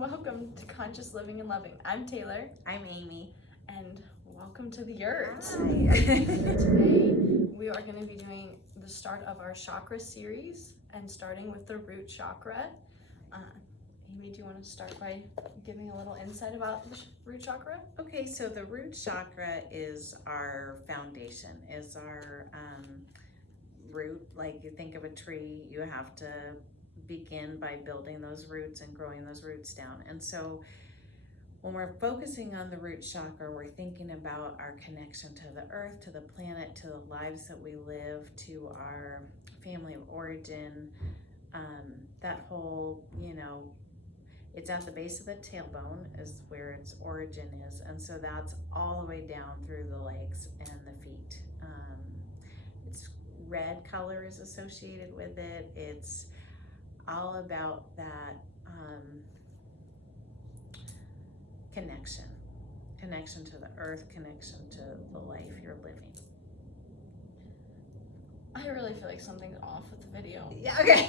and welcome to Conscious Living and Loving. I'm Taylor. I'm Amy. And welcome to the Yurt. Hi. Today we are going to be doing the start of our chakra series and starting with the root chakra. Amy, do you want to start by giving a little insight about the root chakra? Okay, so the root chakra is our foundation, is our root. Like you think of a tree, you have to begin by building those roots and growing those roots down. And so when we're focusing on the root chakra, we're thinking about our connection to the earth, to the planet, to the lives that we live, to our family of origin, that whole, it's at the base of the tailbone is where its origin is. And so that's all the way down through the legs and the feet. It's red color is associated with it. It's all about that connection to the earth, connection to the life you're living. I really feel like something's off with the video. Yeah, okay.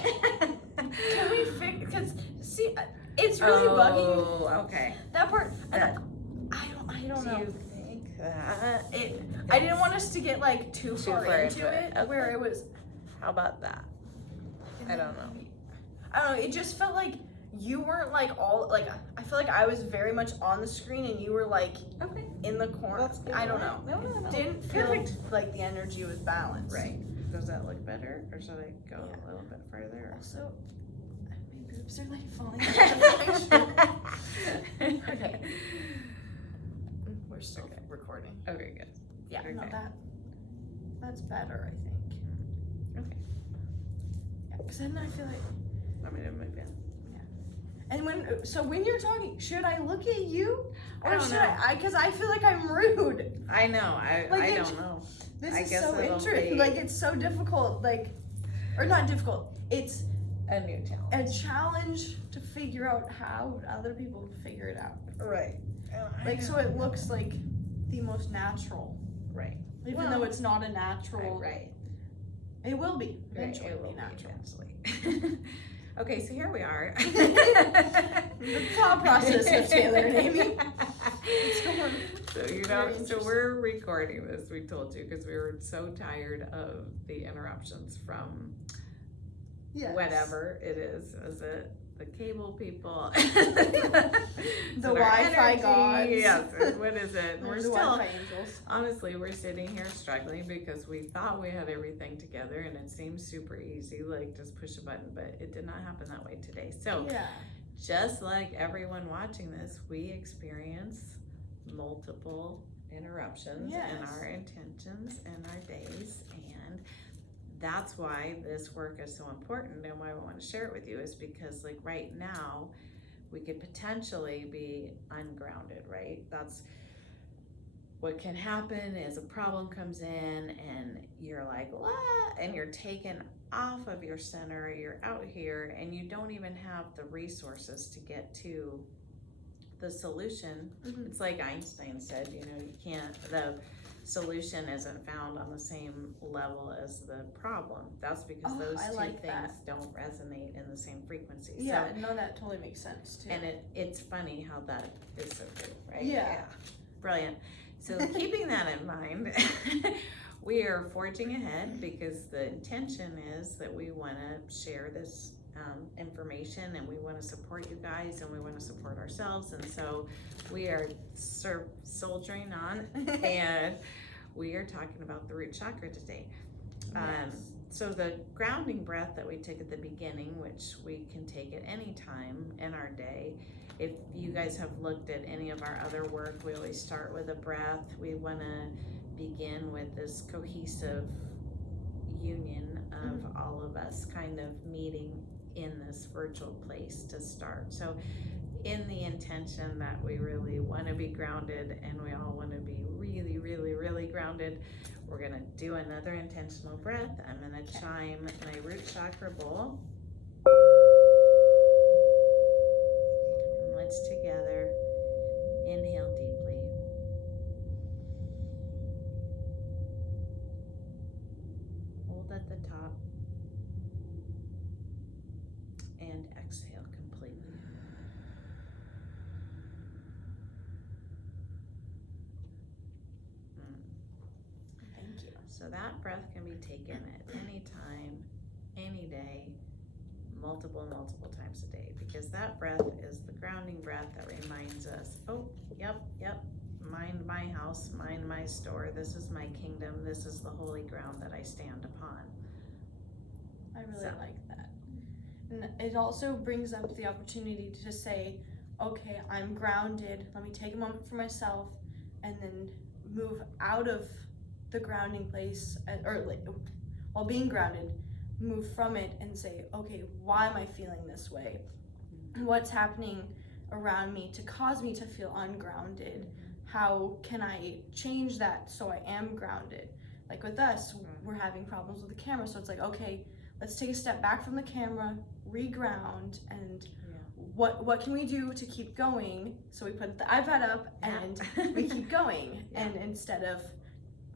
Can we fix, because see, it's really bugging. Oh, okay. That part, I don't know. Do you think that? I didn't want us to get like too far into it, Okay. where it was. How about that? I don't know. It just felt like you weren't like I feel like I was very much on the screen and you were like in the corner. I don't know. No. It didn't feel like the energy was balanced. Right. Does that look better, or should I go a little bit further? Also, my boobs are like falling out. Okay. We're still recording. Okay, good. Yeah, Okay. no, that's better, I think. Okay. Yeah, because then I feel like. I'm gonna move in. And when you're talking, should I look at you, or should know. I? Because I feel like I'm rude. I know. I don't know. This I is guess so it'll interesting. be- Like it's so difficult. Or not difficult. It's A new challenge. a challenge to figure out how other people figure it out. Right. So it looks like the most natural, Right. even though it's not a natural. Right. It will be Right. eventually. It will be natural. eventually. Okay, so here we are. The thought process of Taylor and Amy. It's going. So we're recording this, we told you, because we were so tired of the interruptions from whatever it is. Is it the cable people? The Wi-Fi gods. Yes, what is it? We're The still, Wi-Fi angels. honestly, we're sitting here struggling because we thought we had everything together and it seems super easy, like just push a button, but it did not happen that way today. So just like everyone watching this, we experience multiple interruptions in our intentions and our days, and that's why this work is so important and why I want to share it with you is because like right now we could potentially be ungrounded, right? That's what can happen is a problem comes in and you're like, what? And you're taken off of your center, you're out here and you don't even have the resources to get to the solution. It's like Einstein said, the solution isn't found on the same level as the problem. That's because those two things don't resonate in the same frequency. Yeah, no, that totally makes sense too. And it's funny how that is so true, right? Yeah. Brilliant. So keeping that in mind, we are forging ahead because the intention is that we want to share this information and we want to support you guys and we want to support ourselves, and so we are soldiering on and we are talking about the root chakra today. So the grounding breath that we take at the beginning, which we can take at any time in our day. If you guys have looked at any of our other work, we always start with a breath. We want to begin with this cohesive union of all of us kind of meeting in this virtual place to start. So in the intention that we really want to be grounded and we all want to be really, really, really grounded, we're going to do another intentional breath. I'm going to chime my root chakra bowl. And let's together inhale deeply. Hold at the top. And exhale completely. that breath can be taken at any time, any day, multiple times a day, because that breath is the grounding breath that reminds us, oh, yep, mind my house, mind my store, this is my kingdom, this is the holy ground that I stand upon. I really like that. And it also brings up the opportunity to say, okay, I'm grounded, let me take a moment for myself, and then move out of the grounding place, or like, while being grounded, move from it and say, okay, why am I feeling this way? What's happening around me to cause me to feel ungrounded? How can I change that so I am grounded? Like with us, we're having problems with the camera, so it's like, okay, let's take a step back from the camera, reground, and what can we do to keep going? So we put the iPad up and we keep going. And instead of,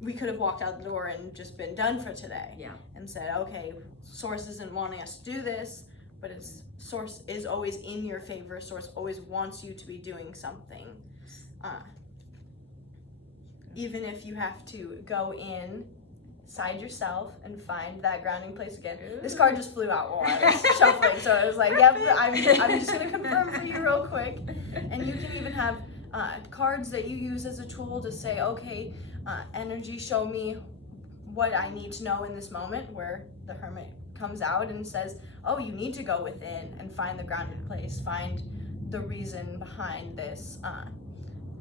we could have walked out the door and just been done for today. And said, okay, Source isn't wanting us to do this, but Source is always in your favor. Source always wants you to be doing something. Even if you have to go inside yourself and find that grounding place again. This card just flew out while I was shuffling, so I was like, yep, I'm just gonna confirm for you real quick. And you can even have cards that you use as a tool to say, okay, energy, show me what I need to know in this moment, where the Hermit comes out and says, oh, you need to go within and find the grounded place, find the reason behind this.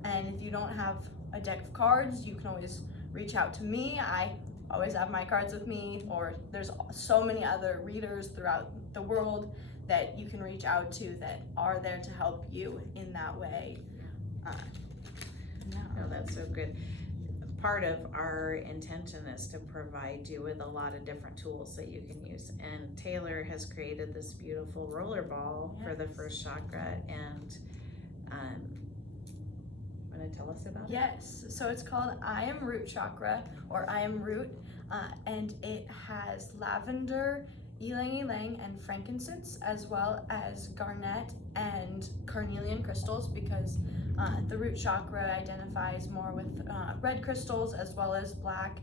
And if you don't have a deck of cards, you can always reach out to me. I always have my cards with me, or there's so many other readers throughout the world that you can reach out to that are there to help you in that way. No, that's so good. Part of our intention is to provide you with a lot of different tools that you can use, and Taylor has created this beautiful rollerball for the first chakra, and want to tell us about it? Yes, so it's called I Am Root Chakra, or I Am Root, and it has lavender, ylang-ylang, and frankincense, as well as garnet and carnelian crystals, because the root chakra identifies more with red crystals as well as black.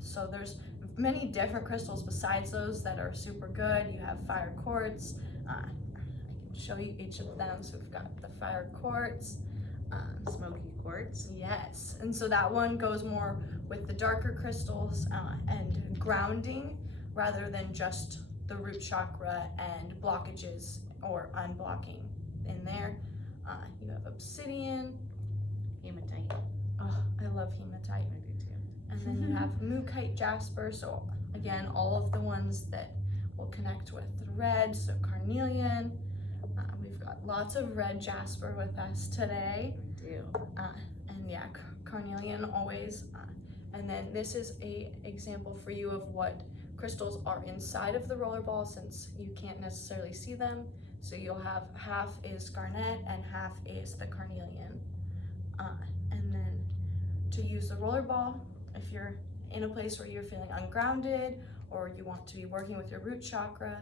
So there's many different crystals besides those that are super good. You have fire quartz. I can show you each of them. So we've got the fire quartz. Smoky quartz. Yes, and so that one goes more with the darker crystals and grounding, rather than just the root chakra and blockages or unblocking in there. You have obsidian, Hematite. oh, I love hematite. I do too. And then you have mookite jasper, so again, all of the ones that will connect with red, so carnelian. We've got lots of red jasper with us today. We do. And yeah, carnelian always. And then this is a example for you of what crystals are inside of the rollerball, since you can't necessarily see them. So you'll have half is garnet and half is the carnelian. And then to use the rollerball, if you're in a place where you're feeling ungrounded or you want to be working with your root chakra,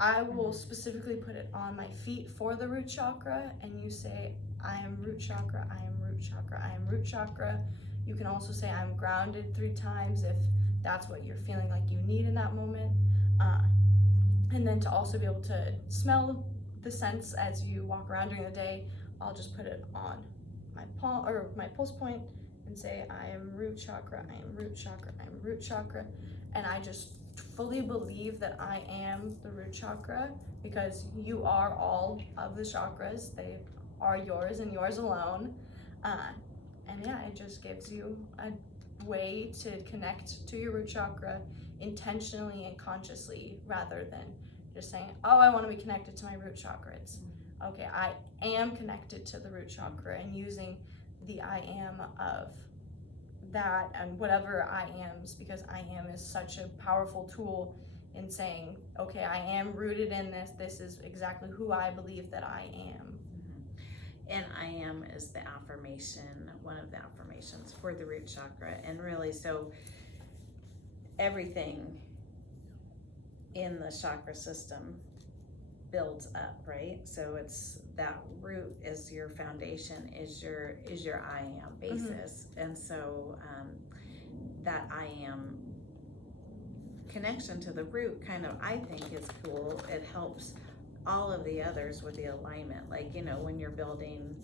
I will specifically put it on my feet for the root chakra, and you say, I am root chakra, I am root chakra, I am root chakra. You can also say I'm grounded 3 times if that's what you're feeling like you need in that moment. And then to also be able to smell the scents as you walk around during the day, I'll just put it on my palm or my pulse point and say, I am root chakra, I am root chakra, I am root chakra. And I just fully believe that I am the root chakra, because you are all of the chakras. They are yours and yours alone. And yeah, it just gives you a way to connect to your root chakra intentionally and consciously, rather than just saying, oh, I want to be connected to my root chakra. It's okay, I am connected to the root chakra, and using the I am of that and whatever I am's, because I am is such a powerful tool in saying, okay, I am rooted in this. This is exactly who I believe that I am. And I am is the affirmation, one of the affirmations for the root chakra. And really, so everything in the chakra system builds up, right? So it's that root is your foundation, is your I am basis. And so that I am connection to the root kind of, I think, is cool. It helps all of the others with the alignment. Like, you know, when you're building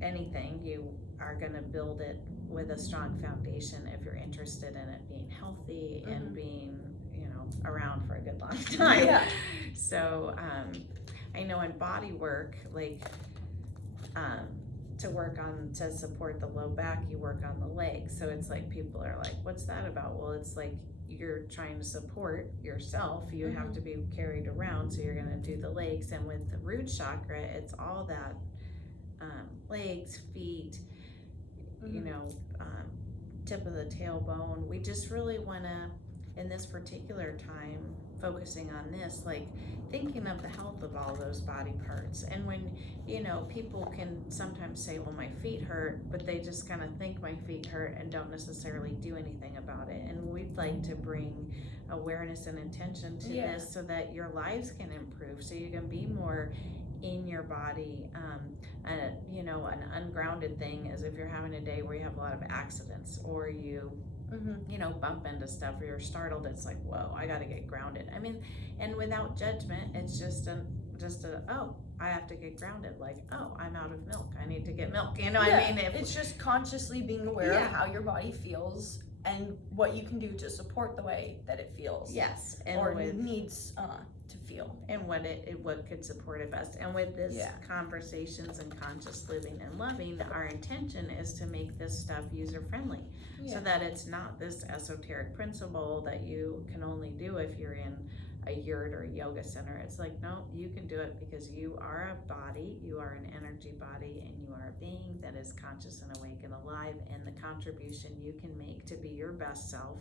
anything, you are going to build it with a strong foundation if you're interested in it being healthy and being, you know, around for a good long time. Yeah. So I know in body work, like to support the low back, you work on the legs. So it's like people are like, what's that about? Well, it's like you're trying to support yourself. You have to be carried around, so you're going to do the legs. And with the root chakra, it's all that legs, feet, you know, tip of the tailbone. We just really want to, in this particular time, focusing on this, like thinking of the health of all those body parts. And when, you know, people can sometimes say, well, my feet hurt, but they just kind of think my feet hurt and don't necessarily do anything about it. And we'd like to bring awareness and intention to this so that your lives can improve, so you can be more in your body. You know, an ungrounded thing is if you're having a day where you have a lot of accidents, or you you know, bump into stuff, or you're startled, it's like, whoa, I got to get grounded. I mean, and without judgment, it's just a oh, I have to get grounded. Like, oh, I'm out of milk, I need to get milk. You know, I mean, it's just consciously being aware of how your body feels and what you can do to support the way that it feels. Yes, and or needs to feel, and what could support it best. And with this conversations and conscious living and loving, our intention is to make this stuff user friendly, so that it's not this esoteric principle that you can only do if you're in a yurt or a yoga center. It's like, no, you can do it because you are a body, you are an energy body, and you are a being that is conscious and awake and alive, and the contribution you can make to be your best self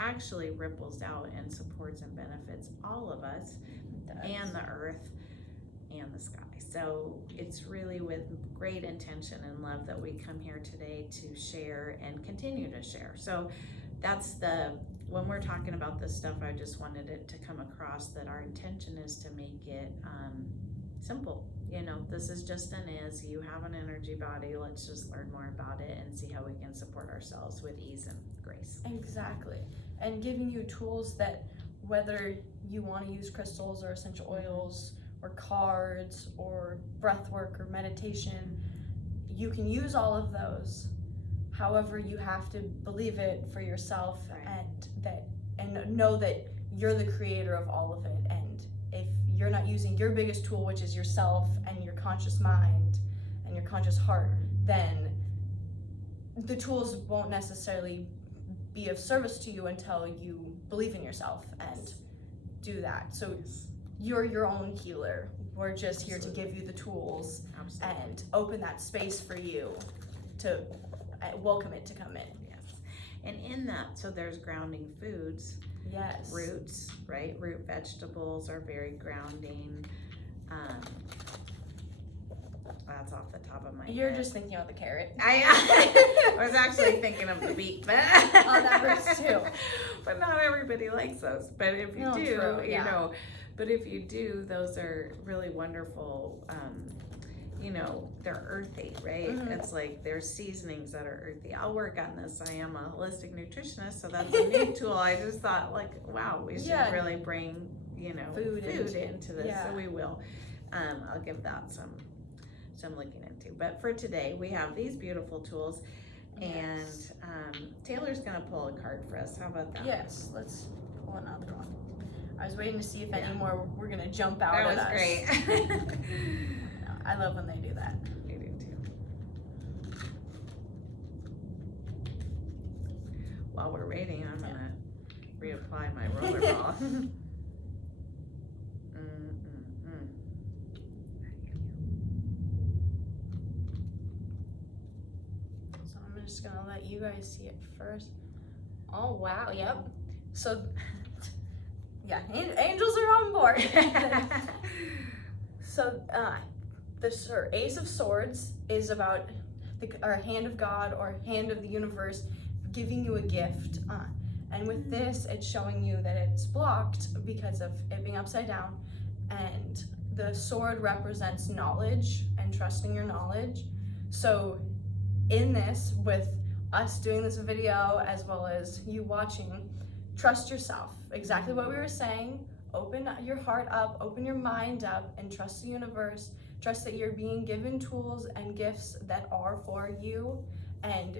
actually ripples out and supports and benefits all of us and the earth and the sky. So it's really with great intention and love that we come here today to share and continue to share. So that's when we're talking about this stuff, I just wanted it to come across that our intention is to make it simple. You know, this is just you have an energy body, let's just learn more about it and see how we can support ourselves with ease and grace. Exactly. And giving you tools that, whether you want to use crystals or essential oils or cards or breath work or meditation, you can use all of those. However, you have to believe it for yourself, and know that you're the creator of all of it. And if you're not using your biggest tool, which is yourself and your conscious mind and your conscious heart, then the tools won't necessarily be of service to you until you believe in yourself and do that. So you're your own healer. We're just here to give you the tools and open that space for you to welcome it to come in. Yes. And in that, so there's grounding foods. Yes. Roots, right? Root vegetables are very grounding. That's off the top of my head. You're just thinking of the carrot. I was actually thinking of the beet, but oh, that hurts too. But not everybody likes those. But if you do, you know, but if you do, those are really wonderful. You know, they're earthy, right? It's like there's seasonings that are earthy. I'll work on this. I am a holistic nutritionist, so that's a new tool. I just thought, like, wow, we should really bring, you know, food into this. So we will. I'll give that some looking into. But for today, we have these beautiful tools, and Taylor's gonna pull a card for us. How about that? Yes, let's pull another one. I was waiting to see if any more were gonna jump out at us. That was great. I love when they do that. I do too. While we're waiting, I'm gonna reapply my rollerball. So I'm just gonna let you guys see it first. Oh wow, yep. So yeah, angels are on board. So the Ace of Swords is about our hand of God or hand of the universe giving you a gift. And with this, it's showing you that it's blocked because of it being upside down. And the sword represents knowledge and trusting your knowledge. So in this, with us doing this video as well as you watching, trust yourself. Exactly what we were saying. Open your heart up, open your mind up, and trust the universe. Trust that you're being given tools and gifts that are for you, and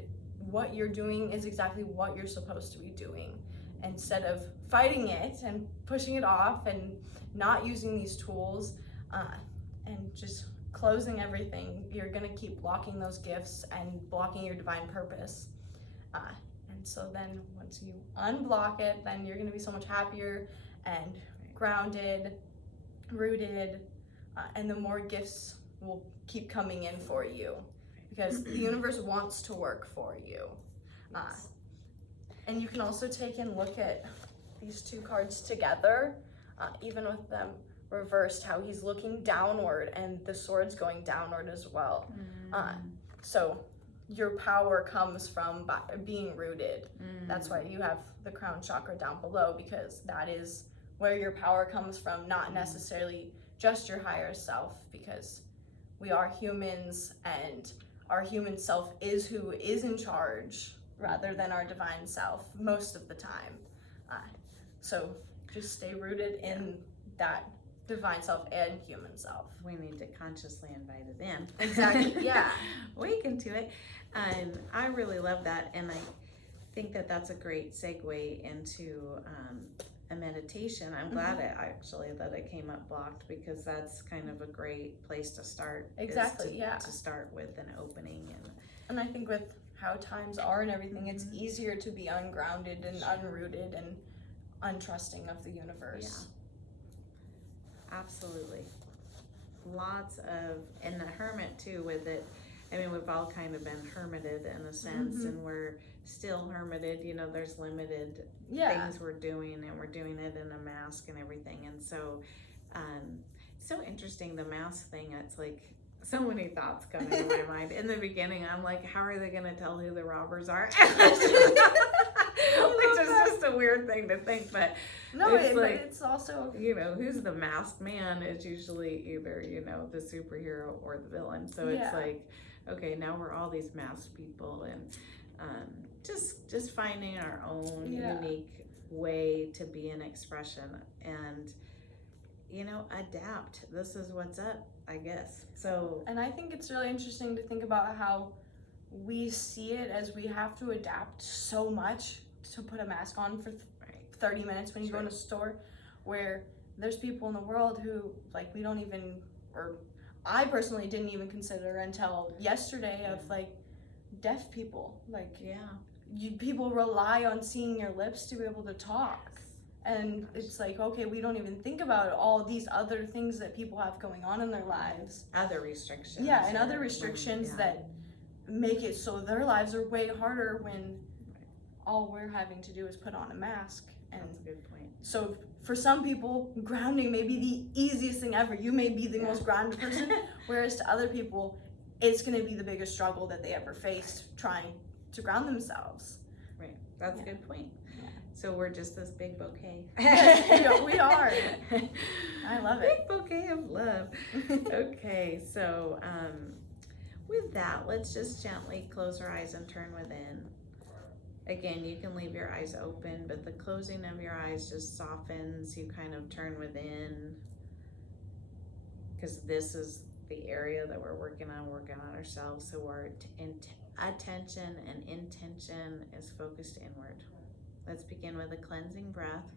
what you're doing is exactly what you're supposed to be doing. Instead of fighting it and pushing it off and not using these tools and just closing everything, you're gonna keep blocking those gifts and blocking your divine purpose. And so then once you unblock it, then you're gonna be so much happier and grounded, rooted, and the more gifts will keep coming in for you because the universe wants to work for you. And you can also take and look at these two cards together, even with them reversed, how he's looking downward and the sword's going downward as well. So your power comes from being rooted. That's why you have the crown chakra down below, because that is where your power comes from, not necessarily just your higher self, because we are humans and our human self is who is in charge rather than our divine self most of the time. So just stay rooted in that divine self and human self. We need to consciously invite it in. Exactly, yeah. Awaken to it. And I really love that. And I think that that's a great segue into a meditation. I'm glad that it came up blocked, because that's kind of a great place to start. Exactly, To start with an opening. And I think with how times are and everything, it's easier to be ungrounded and unrooted and untrusting of the universe. Yeah. Absolutely. Lots of, and the hermit too with it. I mean, we've all kind of been hermited in a sense, and we're still hermited. You know, there's limited things we're doing, and we're doing it in a mask and everything. And so, so interesting, the mask thing. It's like so many thoughts coming to my mind. In the beginning, I'm like, how are they going to tell who the robbers are? Which is just a weird thing to think, but no, it's but like, it's also, you know, who's the masked man is usually either, you know, the superhero or the villain. So it's like, okay, now we're all these masked people, and just finding our own unique way to be an expression and, you know, adapt. This is what's up, I guess. So, and I think it's really interesting to think about how we see it as we have to adapt so much to put a mask on for 30 minutes when you go in a store, where there's people in the world who, like, we don't even, or I personally didn't even consider until yesterday, of like deaf people. Like, people rely on seeing your lips to be able to talk. And it's like, okay, we don't even think about all these other things that people have going on in their lives. Other restrictions. Yeah, and other restrictions that make it so their lives are way harder when all we're having to do is put on a mask. And that's a good point. So for some people, grounding may be the easiest thing ever. You may be the most grounded person, whereas to other people, it's going to be the biggest struggle that they ever faced trying to ground themselves. Right, that's a good point. So we're just this big bouquet. Yes, we are. I love it. Big bouquet of love. Okay, so with that, let's just gently close our eyes and turn within. Again, you can leave your eyes open, but the closing of your eyes just softens. You kind of turn within, because this is the area that we're working on ourselves. So our attention and intention is focused inward. Let's begin with a cleansing breath.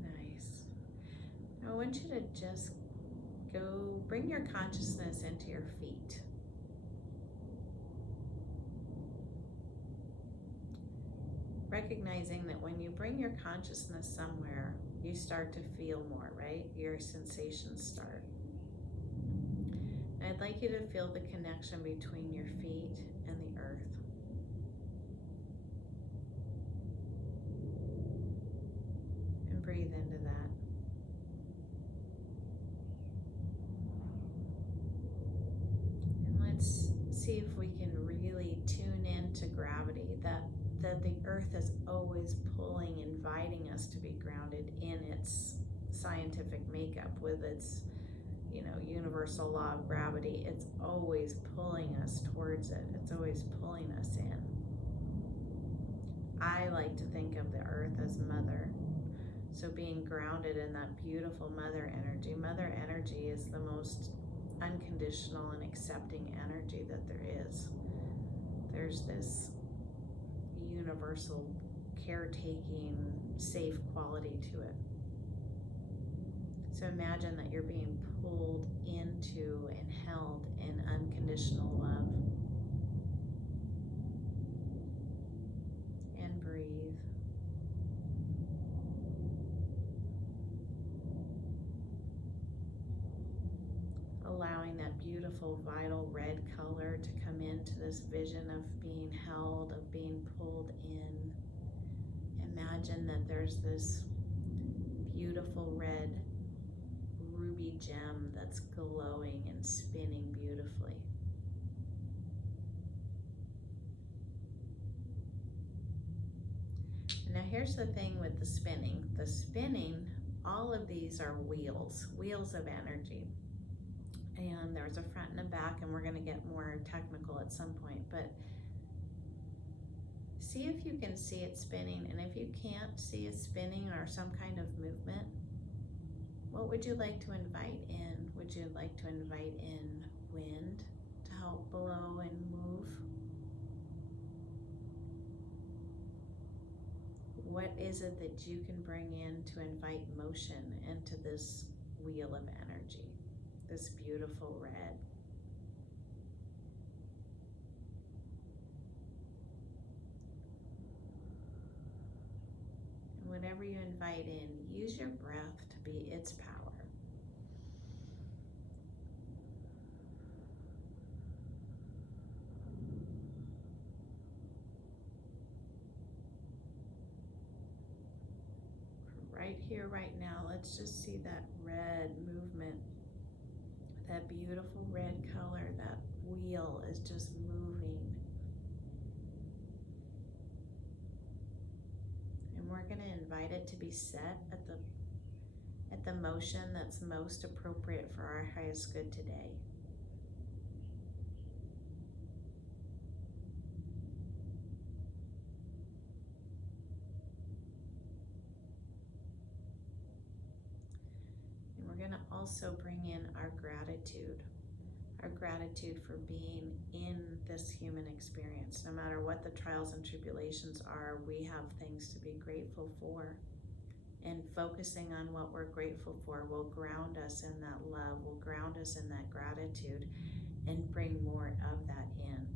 Nice. Now I want you to just bring your consciousness into your feet. Recognizing that when you bring your consciousness somewhere, you start to feel more, right? Your sensations start. I'd like you to feel the connection between your feet and the earth. And breathe into that. And let's see if we can really tune into gravity, that the earth is always pulling, inviting us to be grounded in its scientific makeup with its universal law of gravity. It's always pulling us towards it. It's always pulling us in. I like to think of the earth as mother. So being grounded in that beautiful mother energy. Mother energy is the most unconditional and accepting energy that there is. There's this universal caretaking, safe quality to it. So imagine that you're being pulled into and held in unconditional love. And breathe. Allowing that beautiful vital red color to come into this vision of being held, of being pulled in. Imagine that there's this beautiful red ruby gem that's glowing and spinning beautifully. Now here's the thing with the spinning. The spinning, all of these are wheels of energy. And there's a front and a back, and we're going to get more technical at some point, but see if you can see it spinning, and if you can't see it spinning or some kind of movement, what would you like to invite in? Would you like to invite in wind to help blow and move? What is it that you can bring in to invite motion into this wheel of energy, this beautiful red? And whatever you invite in, use your breath to be its power. Right here, right now, let's just see that red movement, that beautiful red color. That wheel is just moving. And we're going to invite it to be set at the motion that's most appropriate for our highest good today. And we're going to also bring in our gratitude for being in this human experience. No matter what the trials and tribulations are, we have things to be grateful for. And focusing on what we're grateful for will ground us in that love, will ground us in that gratitude, and bring more of that in.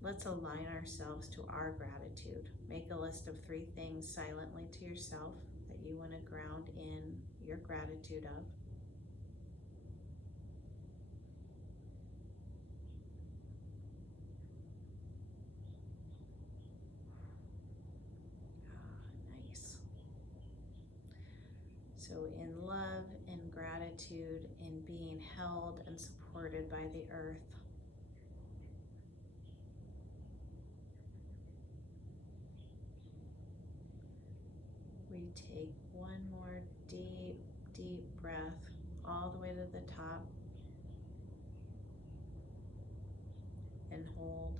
Let's align ourselves to our gratitude. Make a list of 3 things silently to yourself that you want to ground in your gratitude of. So in love and gratitude, in being held and supported by the earth, we take one more deep, deep breath all the way to the top and hold.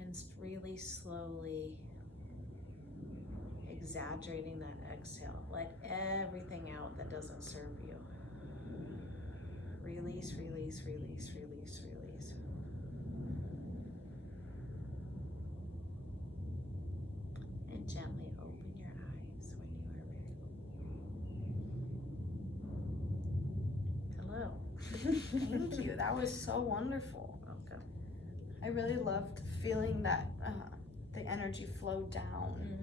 And really slowly exaggerating that exhale. Let everything out that doesn't serve you. Release, release, release, release, release. And gently open your eyes when you are ready. Hello. Thank you. That was so wonderful. Welcome. I really loved feeling that the energy flow down.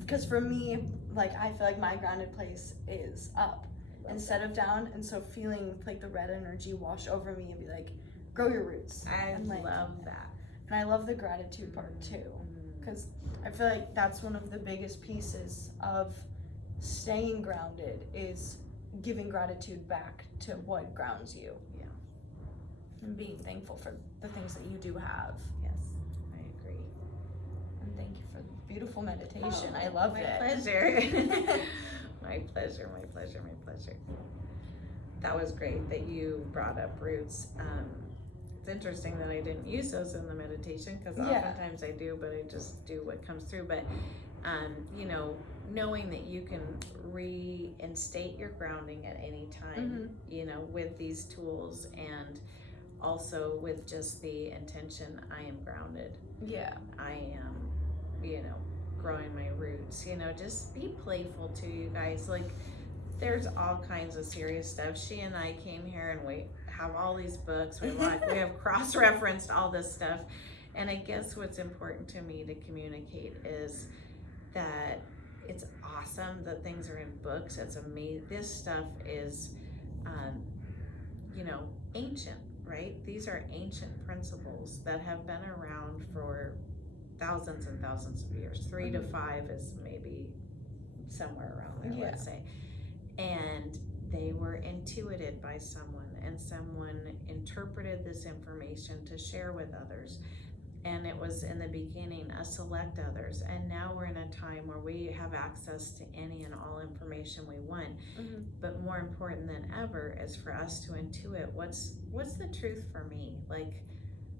Because for me, like, I feel like my grounded place is up instead of down, and so feeling like the red energy wash over me and be like, grow your roots. I love that. And I love the gratitude part too, because I feel like that's one of the biggest pieces of staying grounded is giving gratitude back to what grounds you. Yeah. And being thankful for the things that you do have. Yes, I agree. And And thank you for the beautiful meditation. I loved it. Pleasure. My pleasure, my pleasure, my pleasure. That was great that you brought up roots. It's interesting that I didn't use those in the meditation, because oftentimes I do, but I just do what comes through. But you know, knowing that you can reinstate your grounding at any time, you know, with these tools, and also with just the intention, I am grounded. I am, you know, growing my roots. You know, just be playful too, you guys. Like, there's all kinds of serious stuff. She and I came here and we have all these books. We have cross-referenced all this stuff. And I guess what's important to me to communicate is that it's awesome that things are in books. It's amazing. This stuff is, you know, ancient, right? These are ancient principles that have been around for thousands and thousands of years. 3 to 5 is maybe somewhere around there, let's say. And they were intuited by someone, and someone interpreted this information to share with others. And it was in the beginning a select others, and now we're in a time where we have access to any and all information we want. But more important than ever is for us to intuit what's the truth for me. Like,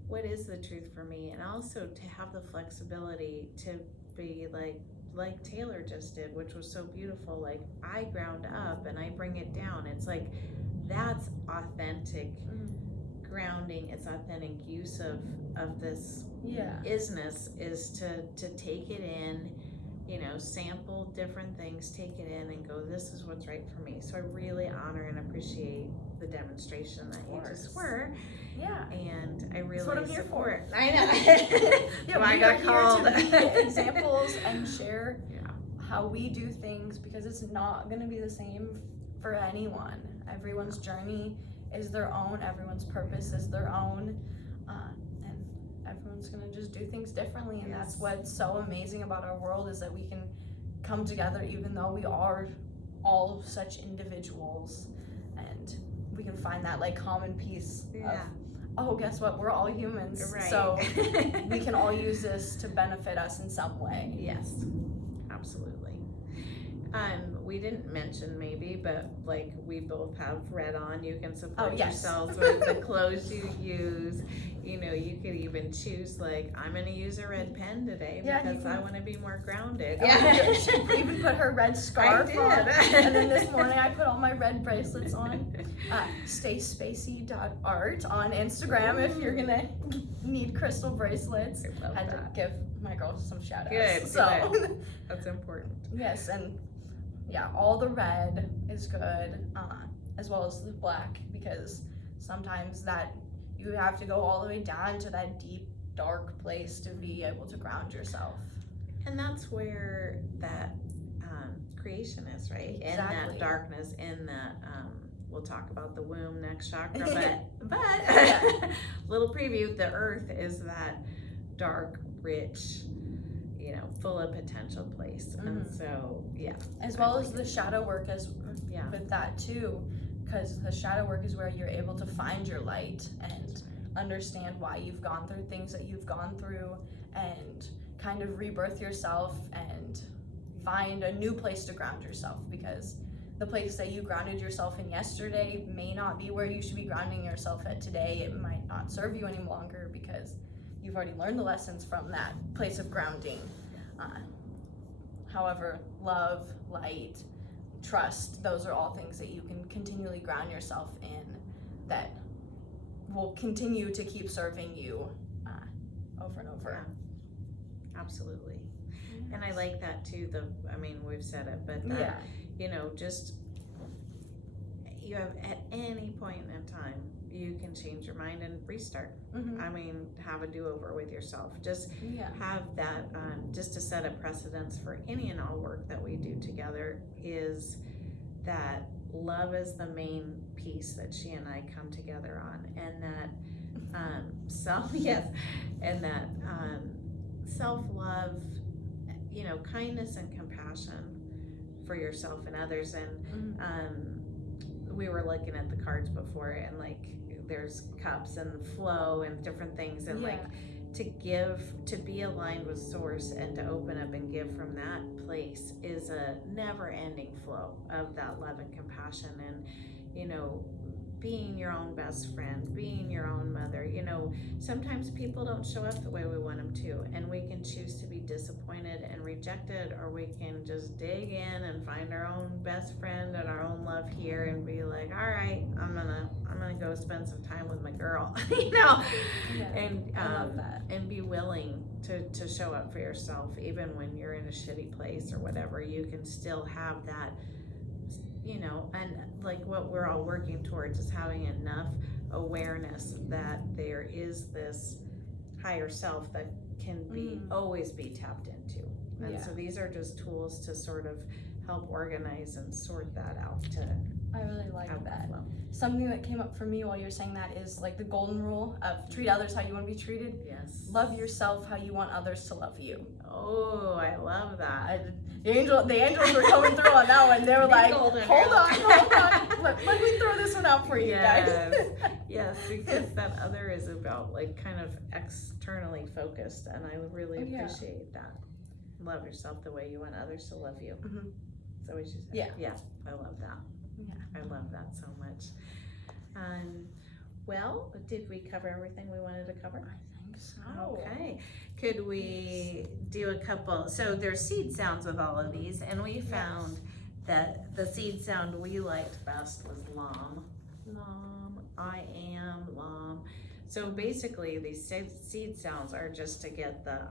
what is the truth for me? And also to have the flexibility to be like Taylor just did, which was so beautiful. Like, I ground up and I bring it down. It's like, that's authentic grounding. It's authentic use of this isness, is to take it in, you know, sample different things, take it in and go, this is what's right for me. So I really honor and appreciate the demonstration that you just were. And I really That's what I'm here for. I know. I got called. Here to be examples and share how we do things, because it's not going to be the same for anyone. Everyone's journey is their own. Everyone's purpose is their own. And everyone's going to just do things differently. And that's what's so amazing about our world, is that we can come together even though we are all such individuals. And we can find that like common piece of, oh, guess what? We're all humans. So we can all use this to benefit us in some way. Yes, absolutely. We didn't mention maybe, but like, we both have red on. You can support yourselves with the clothes you use. You know, you could even choose, like, I'm going to use a red pen today because I want to be more grounded. She even put her red scarf on. And then this morning I put all my red bracelets on. stayspacey.art on Instagram if you're going to need crystal bracelets. I had to give my girls some shout outs. Good. That's important. Yes, and all the red is good, as well as the black, because sometimes that you have to go all the way down to that deep, dark place to be able to ground yourself. And that's where that creation is, right? Exactly. In that darkness, in that, we'll talk about the womb next chakra, but little preview, the earth is that dark, rich, you know, full of potential place. And so, as well as the shadow work with that too, because the shadow work is where you're able to find your light and understand why you've gone through things that you've gone through, and kind of rebirth yourself and find a new place to ground yourself, because the place that you grounded yourself in yesterday may not be where you should be grounding yourself at today. It might not serve you any longer because you've already learned the lessons from that place of grounding. However, love, light, trust, those are all things that you can continually ground yourself in, that will continue to keep serving you over and over. Absolutely. And I like that too, we've said it, but that, you know, just, you have, at any point in time, you can change your mind and restart. Have a do-over with yourself. Just have that, just to set a precedence for any and all work that we do together, is that love is the main piece that she and I come together on, and that self-love, you know, kindness and compassion for yourself and others. And we were looking at the cards before, and like, there's cups and flow and different things, and like, to give, to be aligned with source and to open up and give from that place is a never ending flow of that love and compassion. And, you know, being your own best friend, being your own mother, you know, sometimes people don't show up the way we want them to, and we can choose to be disappointed and rejected, or we can just dig in and find our own best friend and our own love here and be like, all right, I'm gonna go spend some time with my girl, you know. Yeah, and I love that. And be willing to show up for yourself, even when you're in a shitty place or whatever. You can still have that, you know, and like what we're all working towards is having enough awareness that there is this higher self that can be always be tapped into. And so these are just tools to sort of help organize and sort that out. I really like that. Something that came up for me while you're saying that is like the golden rule of treat others how you want to be treated. Yes. Love yourself how you want others to love you. Oh, I love that. The angels were coming through on that one. They were like, hold on. Let me throw this one out for you guys. Yes, because that other is about like kind of externally focused, and I really appreciate that. Love yourself the way you want others to love you. Mm-hmm. So we should. Yeah, I love that. Yeah, I love that so much. Well, did we cover everything we wanted to cover? I think so. Okay. Could we do a couple? So there's seed sounds with all of these, and we found that the seed sound we liked best was LAM. LAM, I am, LAM. So basically, these seed sounds are just to get the,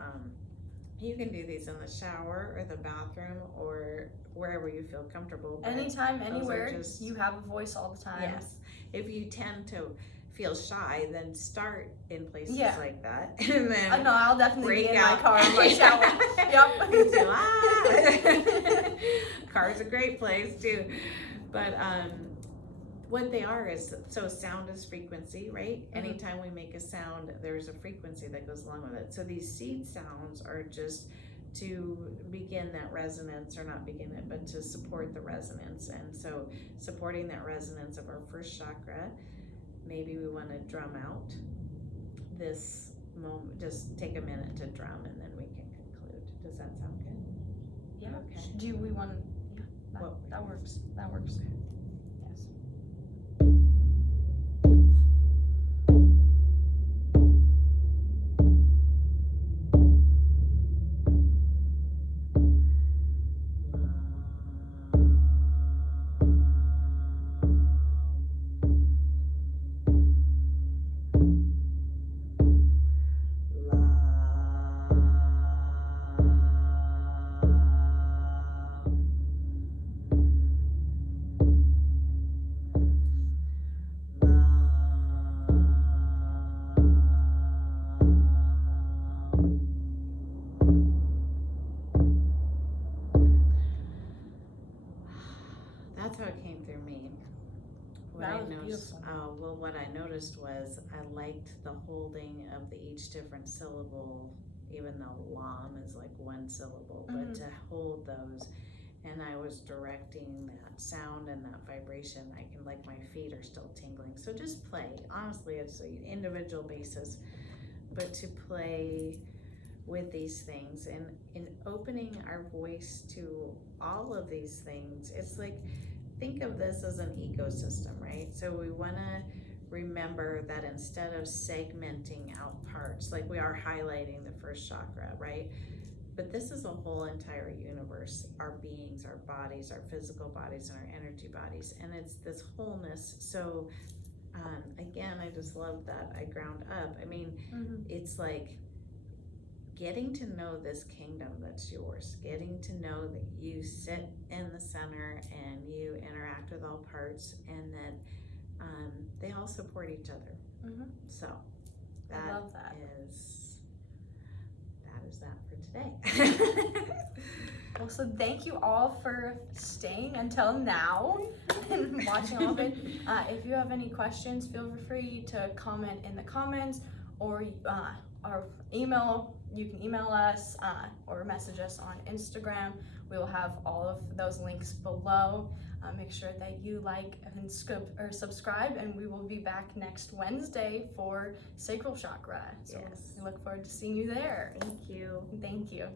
you can do these in the shower or the bathroom or wherever you feel comfortable. Anytime, anywhere, you have a voice all the time. Yes. If you tend to feel shy, then start in places like that. And then no, I'll definitely be in my car in my shower. Yep. Car's a great place too. But what they are is, so sound is frequency, right? Mm-hmm. Anytime we make a sound, there's a frequency that goes along with it. So these seed sounds are just to begin that resonance, or not begin it, but to support the resonance. And so supporting that resonance of our first chakra, maybe we want to drum out this moment. Just take a minute to drum, and then we can conclude. Does that sound good? Yeah. Okay. Do we want? Yeah, that works. That works. Yes. What I noticed was I liked the holding of each different syllable, even though LAM is like one syllable, but to hold those, and I was directing that sound and that vibration. I can, like, my feet are still tingling. So just play. Honestly, it's an individual basis, but to play with these things and in opening our voice to all of these things. It's like, think of this as an ecosystem, right? So we want to remember that instead of segmenting out parts, like we are highlighting the first chakra, right? But this is a whole entire universe, our beings, our bodies, our physical bodies, and our energy bodies, and it's this wholeness. So again, I just love that I ground up. I mean, it's like getting to know this kingdom that's yours, getting to know that you sit in the center and you interact with all parts, and that they all support each other. So that I love that. is that for today. Well, so thank you all for staying until now and watching all of it. If you have any questions, feel free to comment in the comments, or our email. You can email us or message us on Instagram. We will have all of those links below. Make sure that you like and subscribe, and we will be back next Wednesday for sacral chakra. So Yes. we look forward to seeing you there. Thank you. Thank you.